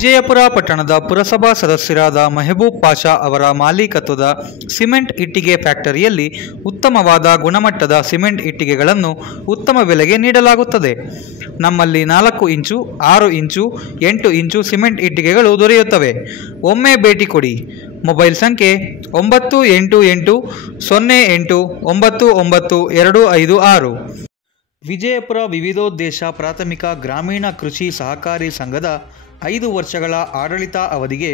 ವಿಜಯಪುರ ಪಟ್ಟಣದ ಪುರಸಭಾ ಸದಸ್ಯರಾದ ಮೆಹಬೂಬ್ ಪಾಷಾ ಅವರ ಮಾಲೀಕತ್ವದ ಸಿಮೆಂಟ್ ಇಟ್ಟಿಗೆ ಫ್ಯಾಕ್ಟರಿಯಲ್ಲಿ ಉತ್ತಮವಾದ ಗುಣಮಟ್ಟದ ಸಿಮೆಂಟ್ ಇಟ್ಟಿಗೆಗಳನ್ನು ಉತ್ತಮ ಬೆಲೆಗೆ ನೀಡಲಾಗುತ್ತದೆ. ನಮ್ಮಲ್ಲಿ 4 ಇಂಚು, 6 ಇಂಚು, 8 ಇಂಚು ಸಿಮೆಂಟ್ ಇಟ್ಟಿಗೆಗಳು ದೊರೆಯುತ್ತವೆ. ಒಮ್ಮೆ ಭೇಟಿ ಕೊಡಿ. ಮೊಬೈಲ್ ಸಂಖ್ಯೆ 9888989256. ವಿಜಯಪುರ ವಿವಿಧೋದ್ದೇಶ ಪ್ರಾಥಮಿಕ ಗ್ರಾಮೀಣ ಕೃಷಿ ಸಹಕಾರಿ ಸಂಘದ 5 ವರ್ಷಗಳ ಆಡಳಿತ ಅವಧಿಗೆ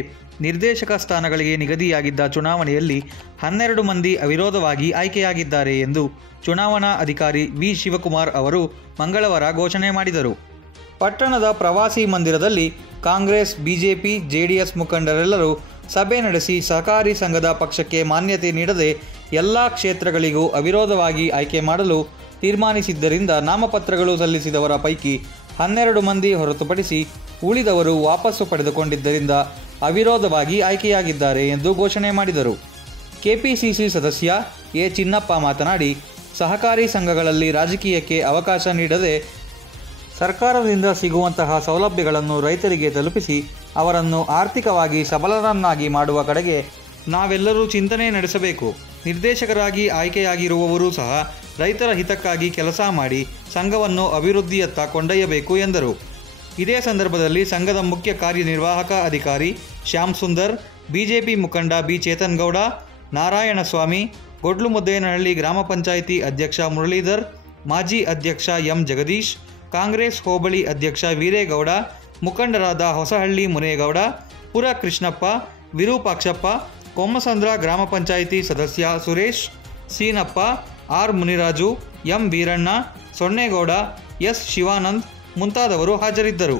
ನಿರ್ದೇಶಕ ಸ್ಥಾನಗಳಿಗೆ ನಿಗದಿಯಾಗಿದ್ದ ಚುನಾವಣೆಯಲ್ಲಿ 12 ಮಂದಿ ಅವಿರೋಧವಾಗಿ ಆಯ್ಕೆಯಾಗಿದ್ದಾರೆ ಎಂದು ಚುನಾವಣಾ ಅಧಿಕಾರಿ ವಿ. ಶಿವಕುಮಾರ್ ಅವರು ಮಂಗಳವಾರ ಘೋಷಣೆ ಮಾಡಿದರು. ಪಟ್ಟಣದ ಪ್ರವಾಸಿ ಮಂದಿರದಲ್ಲಿ ಕಾಂಗ್ರೆಸ್, ಬಿಜೆಪಿ, ಜೆಡಿಎಸ್ ಮುಖಂಡರೆಲ್ಲರೂ ಸಭೆ ನಡೆಸಿ ಸಹಕಾರಿ ಸಂಘದ ಪಕ್ಷಕ್ಕೆ ಮಾನ್ಯತೆ ನೀಡದೆ ಎಲ್ಲ ಕ್ಷೇತ್ರಗಳಿಗೂ ಅವಿರೋಧವಾಗಿ ಆಯ್ಕೆ ಮಾಡಲು ತೀರ್ಮಾನಿಸಿದ್ದರಿಂದ ನಾಮಪತ್ರಗಳು ಸಲ್ಲಿಸಿದವರ ಪೈಕಿ 12 ಮಂದಿ ಹೊರತುಪಡಿಸಿ ಉಳಿದವರು ವಾಪಸ್ಸು ಪಡೆದುಕೊಂಡಿದ್ದರಿಂದ ಅವಿರೋಧವಾಗಿ ಆಯ್ಕೆಯಾಗಿದ್ದಾರೆ ಎಂದು ಘೋಷಣೆ ಮಾಡಿದರು. ಕೆಪಿಸಿಸಿ ಸದಸ್ಯ ಎ. ಚಿನ್ನಪ್ಪ ಮಾತನಾಡಿ, ಸಹಕಾರಿ ಸಂಘಗಳಲ್ಲಿ ರಾಜಕೀಯಕ್ಕೆ ಅವಕಾಶ ನೀಡದೆ ಸರ್ಕಾರದಿಂದ ಸಿಗುವಂತಹ ಸೌಲಭ್ಯಗಳನ್ನು ರೈತರಿಗೆ ತಲುಪಿಸಿ ಅವರನ್ನು ಆರ್ಥಿಕವಾಗಿ ಸಬಲರನ್ನಾಗಿ ಮಾಡುವ ಕಡೆಗೆ ನಾವೆಲ್ಲರೂ ಚಿಂತನೆ ನಡೆಸಬೇಕು. ನಿರ್ದೇಶಕರಾಗಿ ಆಯ್ಕೆಯಾಗಿರುವವರೂ ಸಹ ರೈತರ ಹಿತಕ್ಕಾಗಿ ಕೆಲಸ ಮಾಡಿ ಸಂಘವನ್ನು ಅಭಿವೃದ್ಧಿಯತ್ತ ಕೊಂಡೊಯ್ಯಬೇಕು ಎಂದರು. ಇದೇ ಸಂದರ್ಭದಲ್ಲಿ ಸಂಘದ ಮುಖ್ಯ ಕಾರ್ಯನಿರ್ವಾಹಕ ಅಧಿಕಾರಿ ಶ್ಯಾಮ್ ಸುಂದರ್, ಬಿಜೆಪಿ ಮುಖಂಡ ಬಿ. ಚೇತನ್ಗೌಡ, ನಾರಾಯಣಸ್ವಾಮಿ, ಗೊಡ್ಲುಮುದ್ದೇನಹಳ್ಳಿ ಗ್ರಾಮ ಪಂಚಾಯಿತಿ ಅಧ್ಯಕ್ಷ ಮುರಳೀಧರ್, ಮಾಜಿ ಅಧ್ಯಕ್ಷ ಎಂ. ಜಗದೀಶ್, ಕಾಂಗ್ರೆಸ್ ಹೋಬಳಿ ಅಧ್ಯಕ್ಷ ವೀರೇಗೌಡ, ಮುಖಂಡರಾದ ಹೊಸಹಳ್ಳಿ ಮುನೇಗೌಡ, ಪುರ ಕೃಷ್ಣಪ್ಪ, ವಿರೂಪಾಕ್ಷಪ್ಪ, ಕೊಮ್ಮಸಂದ್ರ ಗ್ರಾಮ ಪಂಚಾಯಿತಿ ಸದಸ್ಯ Suresh, Seenappa, R. Muniraju, M. Veeranna, Sonnegowda, S. Shivanand ಮುಂತಾದವರು ಹಾಜರಿದ್ದರು.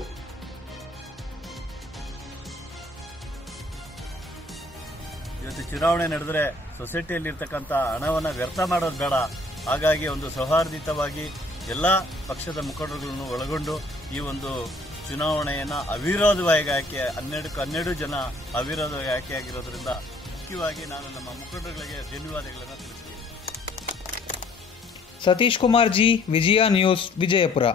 ಇವತ್ತು ಚುನಾವಣೆ ನಡೆದರೆ ಸೊಸೈಟಿಯಲ್ಲಿರ್ತಕ್ಕಂಥ ಹಣವನ್ನು ವ್ಯರ್ಥ ಮಾಡೋದು ಬೇಡ. ಹಾಗಾಗಿ ಒಂದು ಸೌಹಾರ್ದಿತವಾಗಿ ಎಲ್ಲ ಪಕ್ಷದ ಮುಖಂಡರುಗಳನ್ನು ಒಳಗೊಂಡು ಈ ಒಂದು ಚುನಾವಣೆಯನ್ನು ಅವಿರೋಧವಾಗಿ ಆಯ್ಕೆ 12 ಜನ ಅವಿರೋಧವಾಗಿ ಆಯ್ಕೆಯಾಗಿರೋದ್ರಿಂದ ಮುಖ್ಯವಾಗಿ ನಾನು ನಮ್ಮ ಮುಖಂಡರುಗಳಿಗೆ ಧನ್ಯವಾದಗಳನ್ನು ತಿಳಿಸ್ತೀನಿ. ಸತೀಶ್ ಕುಮಾರ್ ಜಿ, ವಿಜಯ ನ್ಯೂಸ್, ವಿಜಯಪುರ.